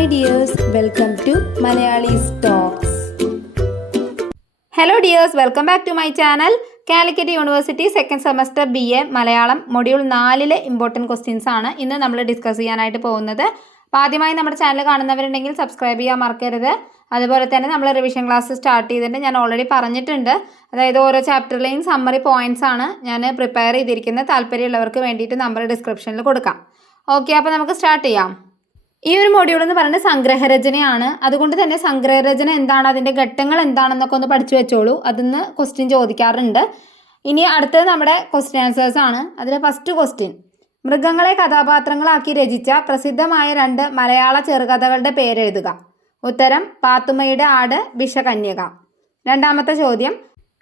Hi dears, welcome to Malayali's Talks. Hello dears, welcome back to my channel. Calicut university second semester BA Malayalam module 4 important questions ആണ് ഇന്ന് നമ്മൾ discuss ചെയ്യാനായിട്ട് പോകുന്നത്. അപ്പോൾ ആദ്യമായി നമ്മുടെ ചാനൽ കാണുന്നവരുണ്ടെങ്കിൽ സബ്സ്ക്രൈബ് ചെയ്യാൻ മറക്കരുത്. അതുപോലെ തന്നെ നമ്മൾ റിവിഷൻ ക്ലാസ് സ്റ്റാർട്ട് ചെയ്തിട്ടുണ്ട്. ഞാൻ ഓൾറെഡി പറഞ്ഞിട്ടുണ്ട്. അതായത് ഓരോ ചാപ്റ്ററിലെയും സമ്മറി പോയിന്റ്സ് ആണ് ഞാൻ പ്രിപ്പയർ ചെയ്തിരിക്കുന്നത്. താല്പര്യമുള്ളവർക്ക് വേണ്ടിയിട്ട് നമ്പർ ഡിസ്ക്രിപ്ഷനിൽ കൊടുക്കാം. ഓക്കെ, അപ്പോൾ നമുക്ക് സ്റ്റാർട്ട് ചെയ്യാം. ഈ ഒരു മൊഡ്യൂൾ എന്ന് പറയുന്നത് സംഗ്രഹരചനയാണ്. അതുകൊണ്ട് തന്നെ സംഗ്രഹരചന എന്താണ്, അതിൻ്റെ ഘട്ടങ്ങൾ എന്താണെന്നൊക്കെ ഒന്ന് പഠിച്ചു വെച്ചോളൂ. അതിന്ന് ക്വസ്റ്റ്യൻ ചോദിക്കാറുണ്ട്. ഇനി അടുത്തത് നമ്മുടെ ക്വസ്റ്റ്യൻ ആൻസേഴ്സ് ആണ്. അതിൽ ഫസ്റ്റ് ക്വസ്റ്റ്യൻ, മൃഗങ്ങളെ കഥാപാത്രങ്ങളാക്കി രചിച്ച പ്രസിദ്ധമായ 2 മലയാള ചെറുകഥകളുടെ പേരെഴുതുക. ഉത്തരം പാത്തുമ്മയുടെ ആട്, വിഷകന്യക. രണ്ടാമത്തെ ചോദ്യം,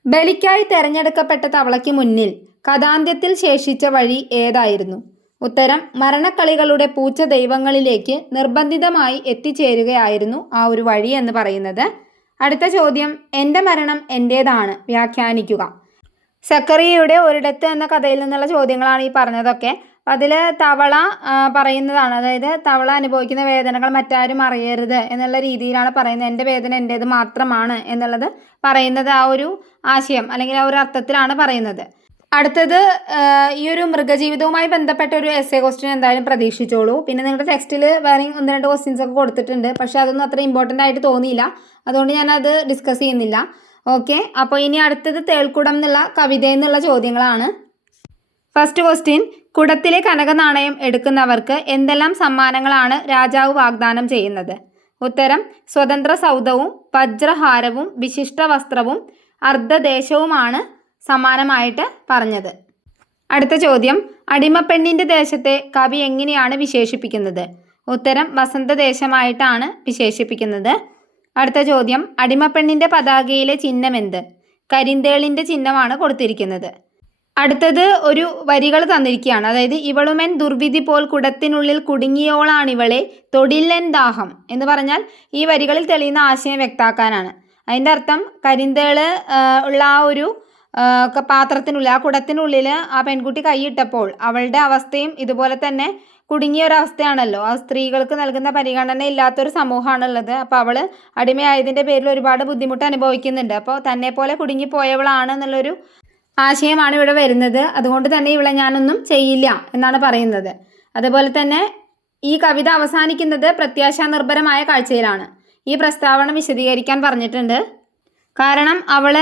ബലിക്കായി തെരഞ്ഞെടുക്കപ്പെട്ട തവളയ്ക്ക് മുന്നിൽ കഥാന്ത്യത്തിൽ ശേഷിച്ച വഴി ഏതായിരുന്നു? ഉത്തരം മരണക്കളികളുടെ പൂച്ച ദൈവങ്ങളിലേക്ക് നിർബന്ധിതമായി എത്തിച്ചേരുകയായിരുന്നു ആ ഒരു വഴി എന്ന് പറയുന്നത്. അടുത്ത ചോദ്യം, എൻ്റെ മരണം എൻ്റേതാണ്, വ്യാഖ്യാനിക്കുക. സക്കറിയയുടെ ഒരിടത്ത് എന്ന കഥയിൽ നിന്നുള്ള ചോദ്യങ്ങളാണ് ഈ പറഞ്ഞതൊക്കെ. അതിൽ തവള പറയുന്നതാണ്, അതായത് തവള അനുഭവിക്കുന്ന വേദനകൾ മറ്റാരും അറിയരുത് എന്നുള്ള രീതിയിലാണ് പറയുന്നത്. എൻ്റെ വേദന എൻ്റേത് മാത്രമാണ് എന്നുള്ളത് പറയുന്നത് ആ ഒരു ആശയം അല്ലെങ്കിൽ ആ ഒരു അർത്ഥത്തിലാണ് പറയുന്നത്. അടുത്തത്, ഈ ഒരു മൃഗജീവിതവുമായി ബന്ധപ്പെട്ട ഒരു എസ്സേ ക്വസ്റ്റ്യൻ എന്തായാലും പ്രതീക്ഷിച്ചോളൂ. പിന്നെ നിങ്ങളുടെ ടെക്സ്റ്റിൽ വേറെ 1-2 ക്വസ്റ്റ്യൻസ് ഒക്കെ കൊടുത്തിട്ടുണ്ട്. പക്ഷേ അതൊന്നും അത്ര ഇമ്പോർട്ടൻ്റ് ആയിട്ട് തോന്നിയില്ല. അതുകൊണ്ട് ഞാനത് ഡിസ്കസ് ചെയ്യുന്നില്ല. ഓക്കെ, അപ്പോൾ ഇനി അടുത്തത് തേൾക്കുടം എന്നുള്ള കവിത എന്നുള്ള ചോദ്യങ്ങളാണ്. ഫസ്റ്റ് ക്വസ്റ്റ്യൻ, കുടത്തിലെ കനക നാണയം എടുക്കുന്നവർക്ക് എന്തെല്ലാം സമ്മാനങ്ങളാണ് രാജാവ് വാഗ്ദാനം ചെയ്യുന്നത്? ഉത്തരം സ്വതന്ത്ര സൗധവും വജ്രഹാരവും വിശിഷ്ട വസ്ത്രവും അർദ്ധദേശവുമാണ് സമ്മാനമായിട്ട് പറഞ്ഞത്. അടുത്ത ചോദ്യം, അടിമപ്പെണ്ണിൻ്റെ ദേശത്തെ കവി എങ്ങനെയാണ് വിശേഷിപ്പിക്കുന്നത്? ഉത്തരം വസന്തദേശമായിട്ടാണ് വിശേഷിപ്പിക്കുന്നത്. അടുത്ത ചോദ്യം, അടിമപ്പെണ്ണിൻ്റെ പതാകയിലെ ചിഹ്നം എന്ത്? കരിന്തേളിൻ്റെ ചിഹ്നമാണ് കൊടുത്തിരിക്കുന്നത്. അടുത്തത് ഒരു വരികൾ തന്നിരിക്കുകയാണ്. അതായത് ഇവളുമെൻ ദുർവിധി പോൽ കുടത്തിനുള്ളിൽ കുടുങ്ങിയോളാണിവളെ തൊടില്ലൻ ദാഹം എന്ന് പറഞ്ഞാൽ ഈ വരികളിൽ തെളിയുന്ന ആശയം വ്യക്താക്കാനാണ്. അതിൻ്റെ അർത്ഥം കരിന്തേള് ഉള്ള ആ ഒരു പാത്രത്തിനുള്ളിൽ, ആ കുടത്തിനുള്ളിൽ ആ പെൺകുട്ടി കൈയിട്ടപ്പോൾ അവളുടെ അവസ്ഥയും ഇതുപോലെ തന്നെ കുടുങ്ങിയ ഒരവസ്ഥയാണല്ലോ. ആ സ്ത്രീകൾക്ക് നൽകുന്ന പരിഗണന ഇല്ലാത്തൊരു സമൂഹമാണുള്ളത്. അപ്പോൾ അവൾ അടിമയായതിൻ്റെ പേരിൽ ഒരുപാട് ബുദ്ധിമുട്ട് അനുഭവിക്കുന്നുണ്ട്. അപ്പോൾ തന്നെ പോലെ കുടുങ്ങിപ്പോയവളാണ് എന്നുള്ളൊരു ആശയമാണ് ഇവിടെ വരുന്നത്. അതുകൊണ്ട് തന്നെ ഇവളെ ഞാനൊന്നും ചെയ്യില്ല എന്നാണ് പറയുന്നത്. അതുപോലെ തന്നെ ഈ കവിത അവസാനിക്കുന്നത് പ്രത്യാശാനിർഭരമായ കാഴ്ചയിലാണ്. ഈ പ്രസ്താവന വിശദീകരിക്കാൻ പറഞ്ഞിട്ടുണ്ട്. കാരണം അവൾ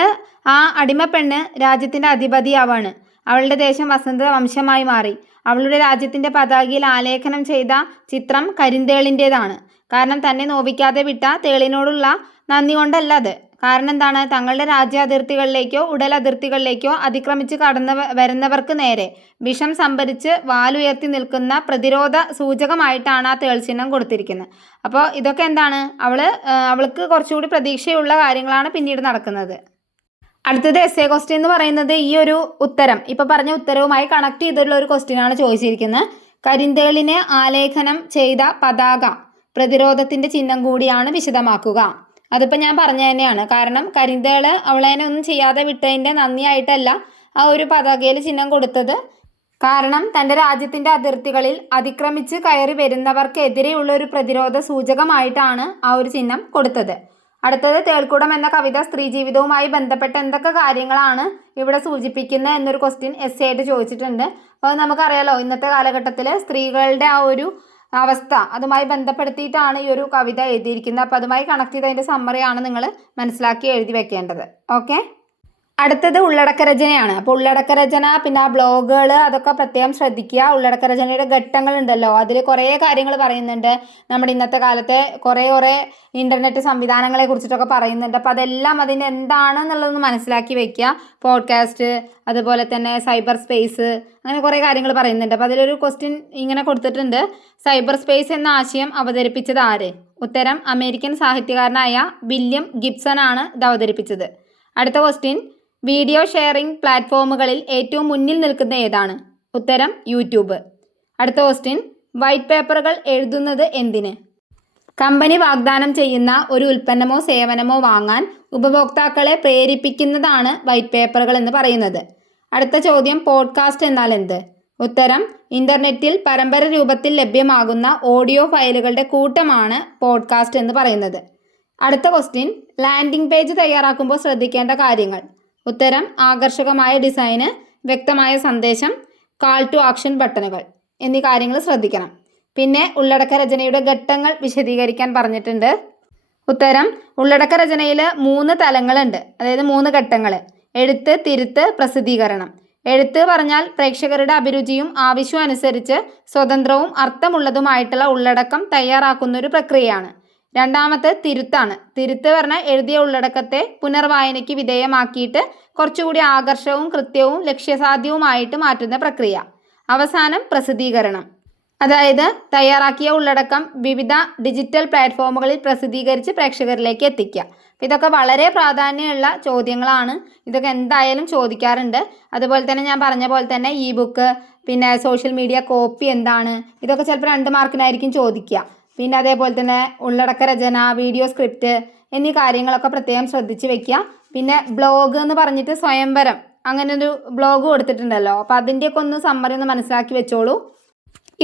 ആ അടിമപ്പെണ്ണ് രാജ്യത്തിൻ്റെ അധിപതിയാവാണ്. അവളുടെ ദേശം വസന്ത വംശമായി മാറി. അവളുടെ രാജ്യത്തിൻ്റെ പതാകയിൽ ആലേഖനം ചെയ്ത ചിത്രം കരിന്തേളിൻ്റേതാണ്. കാരണം തന്നെ നോവിക്കാതെ വിട്ട തേളിനോടുള്ള നന്ദി കൊണ്ടല്ല അത്. കാരണം എന്താണ്, തങ്ങളുടെ രാജ്യ അതിർത്തികളിലേക്കോ ഉടൽ അതിർത്തികളിലേക്കോ അതിക്രമിച്ച് വരുന്നവർക്ക് നേരെ വിഷം സംഭരിച്ച് വാലുയർത്തി നിൽക്കുന്ന പ്രതിരോധ സൂചകമായിട്ടാണ് ആ തേൾ ചിഹ്നം കൊടുത്തിരിക്കുന്നത്. അപ്പോൾ ഇതൊക്കെ എന്താണ്, അവൾക്ക് കുറച്ചുകൂടി പ്രതീക്ഷയുള്ള കാര്യങ്ങളാണ് പിന്നീട് നടക്കുന്നത്. അടുത്തത് എസ്സേ ക്വസ്റ്റ്യൻ എന്ന് പറയുന്നത് ഈ ഒരു ഉത്തരം, ഇപ്പോൾ പറഞ്ഞ ഉത്തരവുമായി കണക്ട് ചെയ്തിട്ടുള്ള ഒരു ക്വസ്റ്റ്യൻ ആണ് ചോദിച്ചിരിക്കുന്നത്. കരിന്തേളിനെ ആലേഖനം ചെയ്ത പതാക പ്രതിരോധത്തിൻ്റെ ചിഹ്നം കൂടിയാണ്, വിശദമാക്കുക. അതിപ്പോൾ ഞാൻ പറഞ്ഞ തന്നെയാണ്. കാരണം കരിന്തേള് അവളേനെ ഒന്നും ചെയ്യാതെ വിട്ടതിൻ്റെ നന്ദിയായിട്ടല്ല ആ ഒരു പതാകയിൽ ചിഹ്നം കൊടുത്തത്. കാരണം തൻ്റെ രാജ്യത്തിൻ്റെ അതിർത്തികളിൽ അതിക്രമിച്ച് കയറി വരുന്നവർക്കെതിരെയുള്ള ഒരു പ്രതിരോധ സൂചകമായിട്ടാണ് ആ ഒരു ചിഹ്നം കൊടുത്തത്. അടുത്തത്, തേൾക്കുടം എന്ന കവിത സ്ത്രീ ജീവിതവുമായി ബന്ധപ്പെട്ട എന്തൊക്കെ കാര്യങ്ങളാണ് ഇവിടെ സൂചിപ്പിക്കുന്നത് എന്നൊരു ക്വസ്റ്റ്യൻ എസ്സേ ആയിട്ട് ചോദിച്ചിട്ടുണ്ട്. അപ്പോൾ നമുക്കറിയാലോ, ഇന്നത്തെ കാലഘട്ടത്തിൽ സ്ത്രീകളുടെ ആ ഒരു അവസ്ഥ അതുമായി ബന്ധപ്പെടുത്തിയിട്ടാണ് ഈ ഒരു കവിത എഴുതിയിരിക്കുന്നത്. അപ്പോൾ അതുമായി കണക്ട് ചെയ്ത് അതിൻ്റെ സമ്മറിയാണ് നിങ്ങൾ മനസ്സിലാക്കി എഴുതി വെക്കേണ്ടത്. ഓക്കെ, അടുത്തത് ഉള്ളടക്ക രചനയാണ്. അപ്പോൾ ഉള്ളടക്ക രചന, പിന്നെ ആ ബ്ലോഗുകൾ, അതൊക്കെ പ്രത്യേകം ശ്രദ്ധിക്കുക. ഉള്ളടക്ക രചനയുടെ ഘട്ടങ്ങളുണ്ടല്ലോ, അതിൽ കുറേ കാര്യങ്ങൾ പറയുന്നുണ്ട്. നമ്മുടെ ഇന്നത്തെ കാലത്തെ കുറേ ഇൻ്റർനെറ്റ് സംവിധാനങ്ങളെ കുറിച്ചിട്ടൊക്കെ പറയുന്നുണ്ട്. അപ്പോൾ അതെല്ലാം അതിൻ്റെ എന്താണെന്നുള്ളതൊന്ന് മനസ്സിലാക്കി വെക്കുക. പോഡ്കാസ്റ്റ്, അതുപോലെ തന്നെ സൈബർ സ്പേസ്, അങ്ങനെ കുറേ കാര്യങ്ങൾ പറയുന്നുണ്ട്. അപ്പോൾ അതിലൊരു ക്വസ്റ്റ്യൻ ഇങ്ങനെ കൊടുത്തിട്ടുണ്ട്, സൈബർ സ്പേസ് എന്ന ആശയം അവതരിപ്പിച്ചത് ആര്? ഉത്തരം അമേരിക്കൻ സാഹിത്യകാരനായ വില്യം ഗിബ്സൺ ആണ് ഇത് അവതരിപ്പിച്ചത്. അടുത്ത ക്വസ്റ്റ്യൻ, വീഡിയോ ഷെയറിംഗ് പ്ലാറ്റ്ഫോമുകളിൽ ഏറ്റവും മുന്നിൽ നിൽക്കുന്ന ഏതാണ്? ഉത്തരം യൂട്യൂബ്. അടുത്ത ക്വസ്റ്റ്യൻ, വൈറ്റ് പേപ്പറുകൾ എഴുതുന്നത് എന്തിന്? കമ്പനി വാഗ്ദാനം ചെയ്യുന്ന ഒരു ഉൽപ്പന്നമോ സേവനമോ വാങ്ങാൻ ഉപഭോക്താക്കളെ പ്രേരിപ്പിക്കുന്നതാണ് വൈറ്റ് പേപ്പറുകൾ എന്ന് പറയുന്നത്. അടുത്ത ചോദ്യം, പോഡ്കാസ്റ്റ് എന്നാൽ എന്ത്? ഉത്തരം ഇൻ്റർനെറ്റിൽ പരമ്പര രൂപത്തിൽ ലഭ്യമാകുന്ന ഓഡിയോ ഫയലുകളുടെ കൂട്ടമാണ് പോഡ്കാസ്റ്റ് എന്ന് പറയുന്നത്. അടുത്ത ക്വസ്റ്റ്യൻ, ലാൻഡിംഗ് പേജ് തയ്യാറാക്കുമ്പോൾ ശ്രദ്ധിക്കേണ്ട കാര്യങ്ങൾ. ഉത്തരം ആകർഷകമായ ഡിസൈന്, വ്യക്തമായ സന്ദേശം, കാൾ ടു ആക്ഷൻ ബട്ടണുകൾ എന്നീ കാര്യങ്ങൾ ശ്രദ്ധിക്കണം. പിന്നെ ഉള്ളടക്ക രചനയുടെ ഘട്ടങ്ങൾ വിശദീകരിക്കാൻ പറഞ്ഞിട്ടുണ്ട്. ഉത്തരം ഉള്ളടക്ക രചനയിൽ 3 തലങ്ങളുണ്ട്, അതായത് 3 ഘട്ടങ്ങൾ: എഴുത്ത്, തിരുത്ത്, പ്രസിദ്ധീകരണം. എഴുത്ത് പറഞ്ഞാൽ പ്രേക്ഷകരുടെ അഭിരുചിയും ആവശ്യവും അനുസരിച്ച് സ്വതന്ത്രവും അർത്ഥമുള്ളതുമായിട്ടുള്ള ഉള്ളടക്കം തയ്യാറാക്കുന്ന ഒരു പ്രക്രിയയാണ്. രണ്ടാമത്തെ തിരുത്താണ്. തിരുത്ത് പറഞ്ഞാൽ എഴുതിയ ഉള്ളടക്കത്തെ പുനർവായനയ്ക്ക് വിധേയമാക്കിയിട്ട് കുറച്ചുകൂടി ആകർഷകവും കൃത്യവും ലക്ഷ്യസാധ്യവുമായിട്ട് മാറ്റുന്ന പ്രക്രിയ. അവസാനം പ്രസിദ്ധീകരണം, അതായത് തയ്യാറാക്കിയ ഉള്ളടക്കം വിവിധ ഡിജിറ്റൽ പ്ലാറ്റ്ഫോമുകളിൽ പ്രസിദ്ധീകരിച്ച് പ്രേക്ഷകരിലേക്ക് എത്തിക്കുക. ഇതൊക്കെ വളരെ പ്രാധാന്യമുള്ള ചോദ്യങ്ങളാണ്. ഇതൊക്കെ എന്തായാലും ചോദിക്കാറുണ്ട്. അതുപോലെ തന്നെ ഞാൻ പറഞ്ഞ പോലെ തന്നെ ഇ ബുക്ക്, പിന്നെ സോഷ്യൽ മീഡിയ കോപ്പി എന്താണ്, ഇതൊക്കെ ചിലപ്പോൾ 2 മാർക്കിനായിരിക്കും ചോദിക്കുക. പിന്നെ അതേപോലെ തന്നെ ഉള്ളടക്ക രചന, വീഡിയോ സ്ക്രിപ്റ്റ് എന്നീ കാര്യങ്ങളൊക്കെ പ്രത്യേകം ശ്രദ്ധിച്ച് വെക്കുക. പിന്നെ ബ്ലോഗ് എന്ന് പറഞ്ഞിട്ട് സ്വയംവരം അങ്ങനെ ഒരു ബ്ലോഗ് കൊടുത്തിട്ടുണ്ടല്ലോ, അപ്പോൾ അതിൻ്റെയൊക്കെ ഒന്ന് സമ്മറി ഒന്ന് മനസ്സിലാക്കി വെച്ചോളൂ.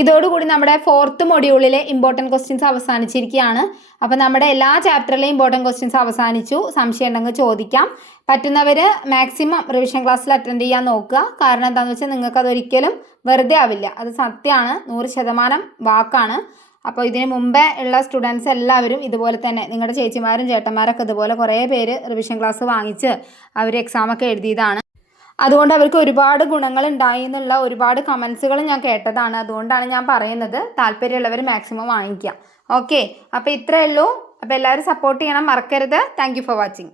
ഇതോടുകൂടി നമ്മുടെ 4th മൊഡ്യൂളിലെ ഇമ്പോർട്ടൻറ്റ് ക്വസ്റ്റ്യൻസ് അവസാനിച്ചിരിക്കുകയാണ്. അപ്പോൾ നമ്മുടെ എല്ലാ ചാപ്റ്ററിലെയും ഇമ്പോർട്ടൻറ്റ് ക്വസ്റ്റ്യൻസ് അവസാനിച്ചു. സംശയം ഉണ്ടെങ്കിൽ ചോദിക്കാം. പറ്റുന്നവർ മാക്സിമം റിവിഷൻ ക്ലാസ്സിൽ അറ്റൻഡ് ചെയ്യാൻ നോക്കുക. കാരണം എന്താണെന്ന് വെച്ചാൽ നിങ്ങൾക്ക് അതൊരിക്കലും വെറുതെ ആവില്ല, അത് സത്യമാണ്, 100% വാക്കാണ്. അപ്പോൾ ഇതിന് മുമ്പേ ഉള്ള സ്റ്റുഡൻസ് എല്ലാവരും ഇതുപോലെ തന്നെ, നിങ്ങളുടെ ചേച്ചിമാരും ചേട്ടന്മാരൊക്കെ ഇതുപോലെ കുറേ പേര് റിവിഷൻ ക്ലാസ് വാങ്ങിച്ച് അവർ എക്സാമൊക്കെ എഴുതിയതാണ്. അതുകൊണ്ട് അവർക്ക് ഒരുപാട് ഗുണങ്ങൾ ഉണ്ടായി എന്നുള്ള ഒരുപാട് കമൻസുകൾ ഞാൻ കേട്ടതാണ്. അതുകൊണ്ടാണ് ഞാൻ പറയുന്നത്, താല്പര്യമുള്ളവർ മാക്സിമം വാങ്ങിക്കുക. ഓക്കെ, അപ്പോൾ ഇത്രയേ ഉള്ളൂ. അപ്പോൾ എല്ലാവരും സപ്പോർട്ട് ചെയ്യണം, മറക്കരുത്. Thank you for watching.